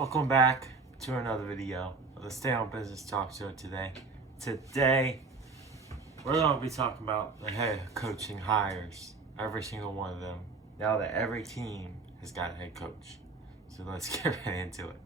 Welcome back to another video of the Stay on Business Talk Show today. Today, we're going to be talking about the head coaching hires, every single one of them, now that every team has got a head coach. So let's get right into it.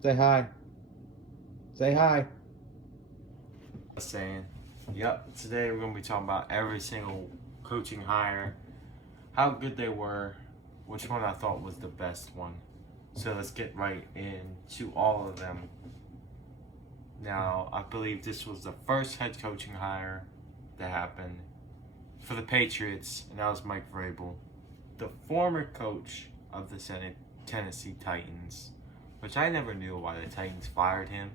Say hi. Say hi. Saying, yep, today we're going to be talking about every single coaching hire, how good they were, which one I thought was the best one. So let's get right into all of them. Now, I believe this was the first head coaching hire that happened for the Patriots, and that was Mike Vrabel, the former coach of the Tennessee Titans, which I never knew why the Titans fired him,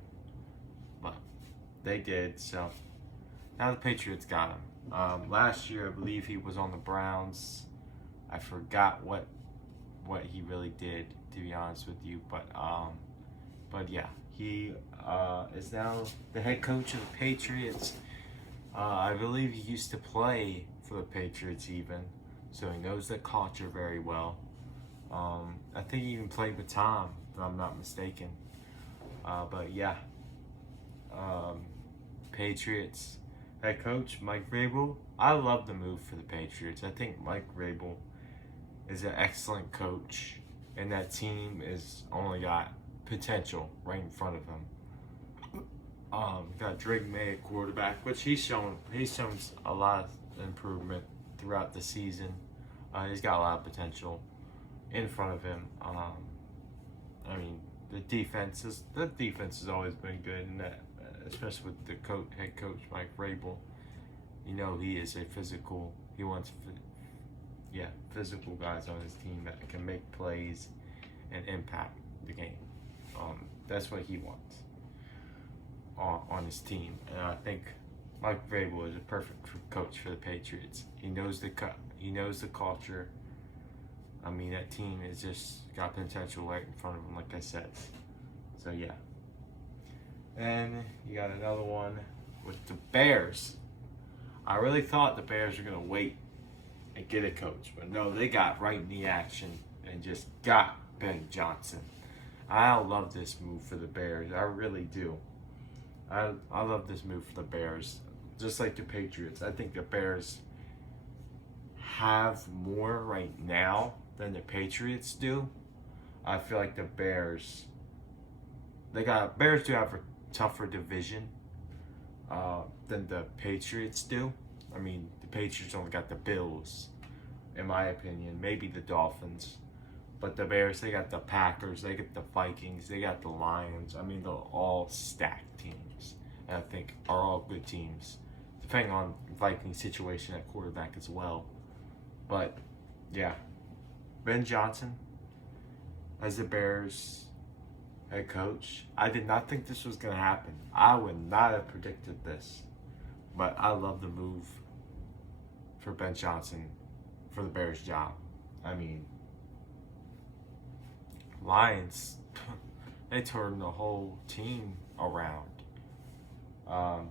but they did. So now the Patriots got him. Last year, I believe he was on the Browns. I forgot what he really did, to be honest with you, but yeah, he is now the head coach of the Patriots. I believe he used to play for the Patriots even, so he knows the culture very well. I think he even played with Tom, if I'm not mistaken. But yeah, Patriots head coach Mike Vrabel. I love the move for the Patriots. I think Mike Vrabel is an excellent coach, and that team is only got potential right in front of him. Got Drake May at quarterback, which he's shown a lot of improvement throughout the season. He's got a lot of potential in front of him. I mean, the defense has always been good, and that, especially with the head coach Mike Vrabel. You know, he is a physical. He wants, physical guys on his team that can make plays and impact the game. That's what he wants on his team, and I think Mike Vrabel is a perfect coach for the Patriots. He knows the culture. I mean, that team has just got potential right in front of them, like I said. So, yeah. And you got another one with the Bears. I really thought the Bears were going to wait and get a coach. But no, they got right in the action and just got Ben Johnson. I love this move for the Bears. I really do. I love this move for the Bears. Just like the Patriots. I think the Bears have more right now than the Patriots do. I feel like the Bears do have a tougher division than the Patriots do. I mean, the Patriots only got the Bills, in my opinion, maybe the Dolphins. But the Bears, they got the Packers, they got the Vikings, they got the Lions. I mean, they're all stacked teams, and I think are all good teams, depending on Vikings situation at quarterback as well. But yeah, Ben Johnson as the Bears head coach. I did not think this was going to happen. I would not have predicted this. But I love the move for Ben Johnson for the Bears job. I mean, Lions, they turned the whole team around. And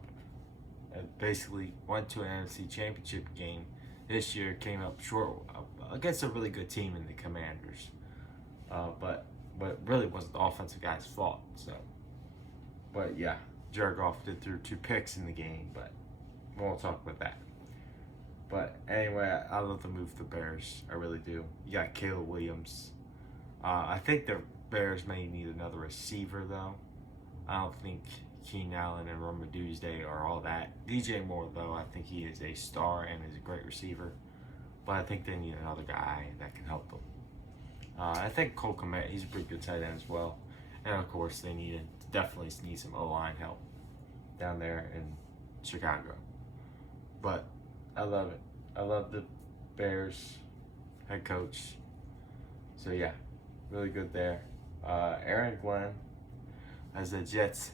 basically went to an NFC Championship game. This year came up short against a really good team in the Commanders. But it really wasn't the offensive guy's fault. So, but yeah, Jared Goff did throw 2 picks in the game, but we won't talk about that. But anyway, I love the move for the Bears. I really do. You got Caleb Williams. I think the Bears may need another receiver, though. I don't think Keenan Allen and Roma Tuesday are all that. DJ Moore, though, I think he is a star and is a great receiver. But I think they need another guy that can help them. I think Cole Kmet, he's a pretty good tight end as well. And, of course, they definitely need some O-line help down there in Chicago. But I love it. I love the Bears head coach. So, yeah, really good there. Aaron Glenn as the Jets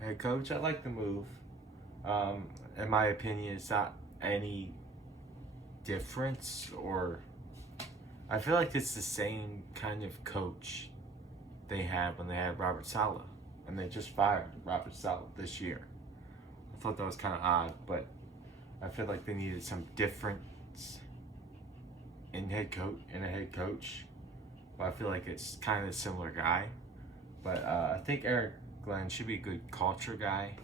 head coach. I like the move. In my opinion, it's not any difference, or I feel like it's the same kind of coach they had when they had Robert Saleh, and they just fired Robert Saleh this year. I thought that was kind of odd, but I feel like they needed some difference in a head coach. But I feel like it's kind of a similar guy. But I think Eric Glenn should be a good culture guy.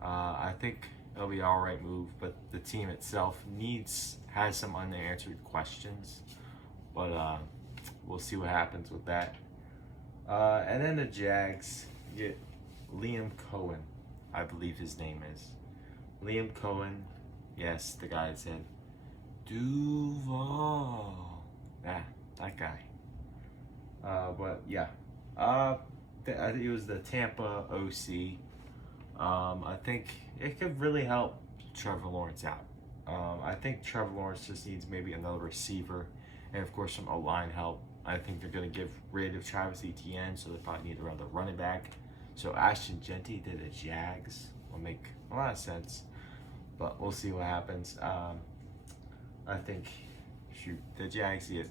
I think it'll be an all right move, but the team itself has some unanswered questions. But we'll see what happens with that. And then the Jags get Liam Cohen, I believe his name is. Liam Cohen, yes, the guy that said Duval. Yeah, that guy. But yeah, I think it was the Tampa OC. I think it could really help Trevor Lawrence out. I think Trevor Lawrence just needs maybe another receiver, and of course some O-line help. I think they're going to get rid of Travis Etienne, so they probably need another running back. So Ashton Jeanty to the Jags will make a lot of sense, but we'll see what happens. I think the Jags get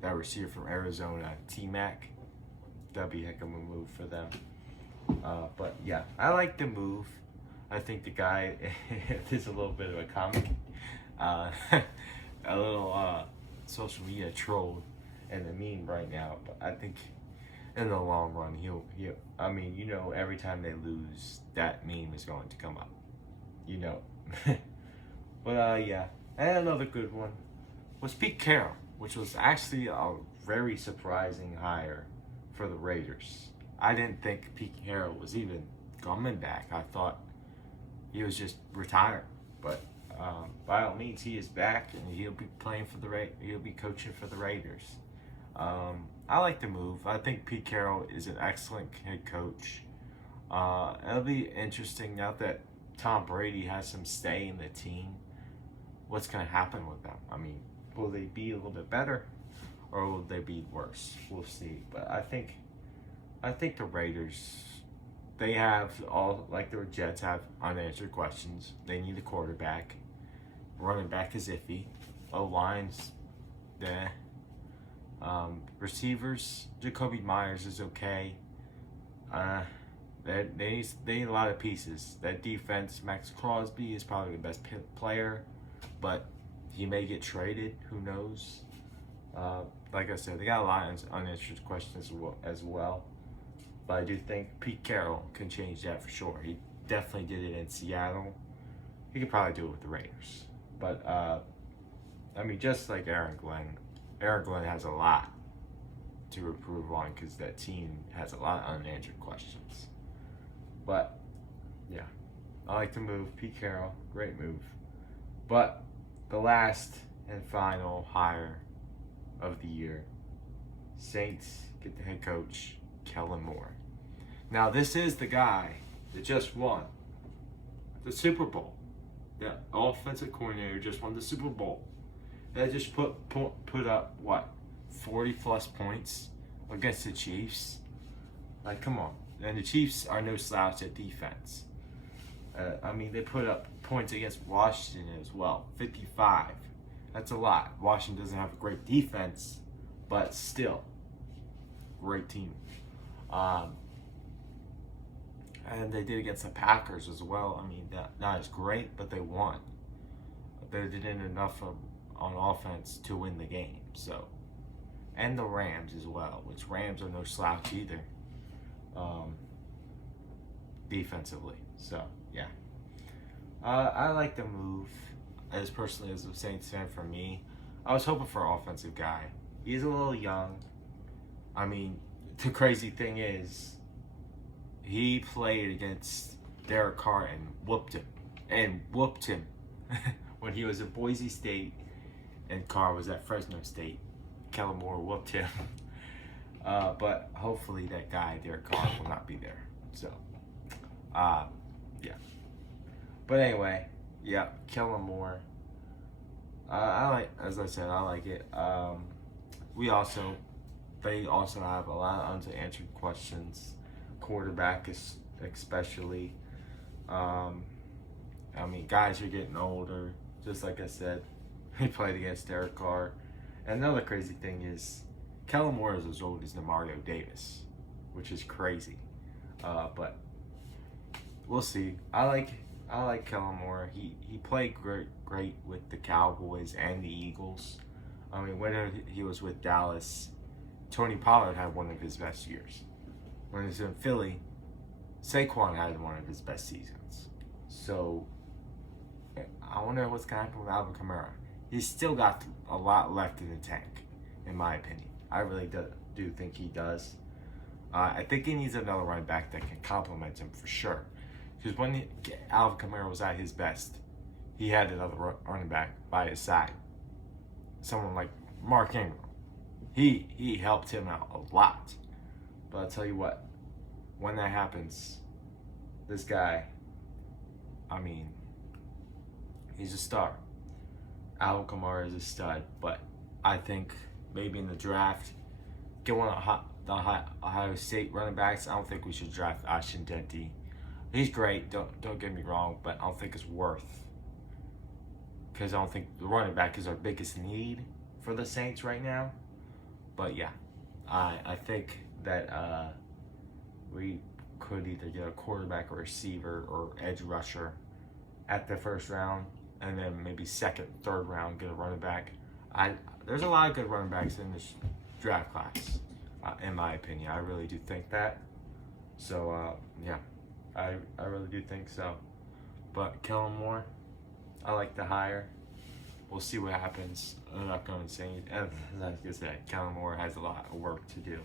that receiver from Arizona, T-Mac. That'd be a heck of a move for them. But yeah, I like the move. I think the guy is a little bit of a comic, a little social media troll and a meme right now. But I think in the long run, I mean, every time they lose, that meme is going to come up. But yeah, and another good one was Pete Carroll, which was actually a very surprising hire for the Raiders. I didn't think Pete Carroll was even coming back. I thought he was just retiring. But by all means, he is back, and he'll be playing for he'll be coaching for the Raiders. I like the move. I think Pete Carroll is an excellent head coach. It'll be interesting now that Tom Brady has some stay in the team. What's going to happen with them? I mean, will they be a little bit better, or will they be worse? We'll see. But I think the Raiders, they have all, like the Jets have unanswered questions. They need a quarterback. Running back is iffy. O-line's there. Receivers, Jacoby Myers is okay. They need a lot of pieces. That defense, Max Crosby is probably the best player, but he may get traded. Who knows? Like I said, they got a lot of unanswered questions as well. But I do think Pete Carroll can change that for sure. He definitely did it in Seattle. He could probably do it with the Raiders. But, I mean, just like Aaron Glenn has a lot to improve on because that team has a lot of unanswered questions. But, yeah, I like the move. Pete Carroll, great move. But the last and final hire of the year, Saints get the head coach, Kellen Moore. Now, this is the guy that just won the Super Bowl. The offensive coordinator just won the Super Bowl. That just put up, 40 plus points against the Chiefs? Like, come on. And the Chiefs are no slouch at defense. I mean, they put up points against Washington as well, 55. That's a lot. Washington doesn't have a great defense, but still, great team. And they did against the Packers as well. I mean, not as great, but they won. They didn't enough on offense to win the game. So, and the Rams as well, which Rams are no slouch either, defensively. So, yeah. I like the move, as personally as a Saints fan for me. I was hoping for an offensive guy. He's a little young. I mean, the crazy thing is, he played against Derek Carr and whooped him when he was at Boise State and Carr was at Fresno State. Kellen Moore whooped him. But hopefully that guy, Derek Carr, will not be there. So, yeah. But anyway, yeah, Kellen Moore. As I said, I like it. They also have a lot of unanswered questions. Quarterback is especially. I mean, guys are getting older. Just like I said, he played against Derek Carr. And another crazy thing is, Kellen Moore is as old as Mario Davis. which is crazy. But we'll see. I like Kellen Moore. He played great with the Cowboys and the Eagles. I mean, when he was with Dallas, Tony Pollard had one of his best years. When he was in Philly, Saquon had one of his best seasons. So I wonder what's going to happen with Alvin Kamara. He's still got a lot left in the tank, in my opinion. I really do think he does. I think he needs another running back that can complement him for sure. Because when Alvin Kamara was at his best, he had another running back by his side. Someone like Mark Ingram. He helped him out a lot. But I'll tell you what, when that happens, this guy, I mean, he's a star. Alvin Kamara is a stud, but I think maybe in the draft, get one of the Ohio State running backs. I don't think we should draft Ashton Denti. He's great, don't get me wrong, but I don't think it's worth. Because I don't think the running back is our biggest need for the Saints right now. But yeah, I think that we could either get a quarterback or receiver or edge rusher at the first round, and then maybe second, third round get a running back. There's a lot of good running backs in this draft class, in my opinion. I really do think that. So yeah, I really do think so. But Kellen Moore, I like the hire. We'll see what happens. I'm not going to say anything. As I said, Kellen Moore has a lot of work to do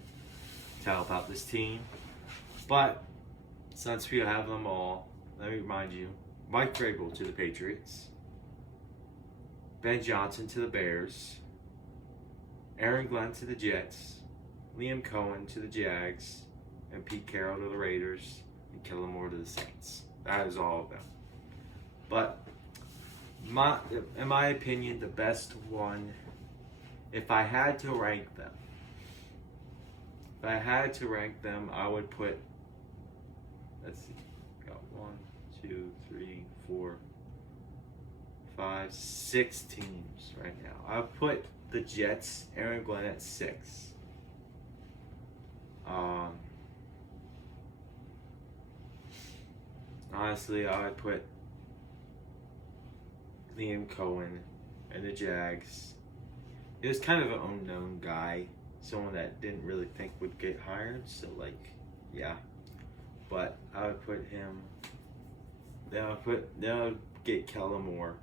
to help out this team. But since we have them all, let me remind you, Mike Vrabel to the Patriots, Ben Johnson to the Bears, Aaron Glenn to the Jets, Liam Cohen to the Jags, and Pete Carroll to the Raiders, and Kellen Moore to the Saints. That is all of them. But in my opinion, the best one, if I had to rank them, I would put, let's see, got 1, 2, 3, 4, 5, 6 teams right now. I would put the Jets, Aaron Glenn at 6. Honestly, I would put Liam Cohen and the Jags. He was kind of an unknown guy, someone that didn't really think would get hired. So yeah. But I would put him. Then I would get Kellen Moore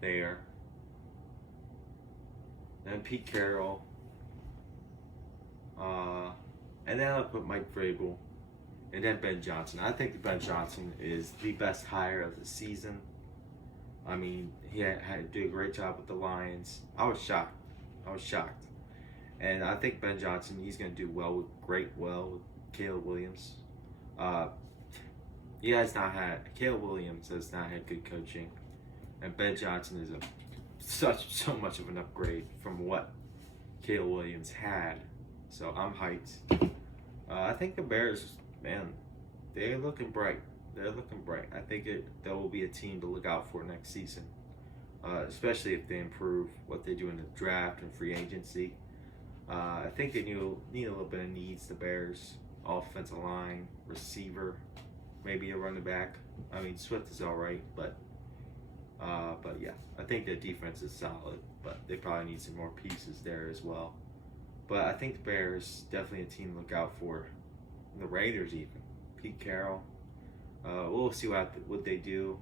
there. Then Pete Carroll. And then I'll put Mike Vrabel. And then Ben Johnson. I think Ben Johnson is the best hire of the season. I mean, he had to do a great job with the Lions. I was shocked. And I think Ben Johnson, he's going to do well with Caleb Williams. Caleb Williams has not had good coaching. And Ben Johnson is so much of an upgrade from what Caleb Williams had. So I'm hyped. I think the Bears, man, they're looking bright. I think there will be a team to look out for next season, especially if they improve what they do in the draft and free agency. I think they need a little bit of needs. The Bears, offensive line, receiver, maybe a running back. I mean, Swift is all right, but yeah, I think their defense is solid, but they probably need some more pieces there as well. But I think the Bears, definitely a team to look out for. And the Raiders even. Pete Carroll. We'll see what they do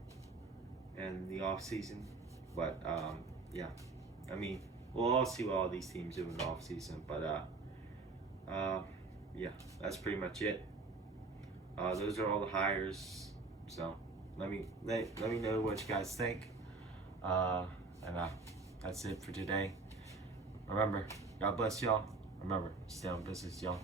in the offseason. But, yeah. I mean, we'll all see what all these teams do in the offseason. But, yeah, that's pretty much it. Those are all the hires. So, let me know what you guys think. And that's it for today. Remember, God bless y'all. Remember, stay on business, y'all.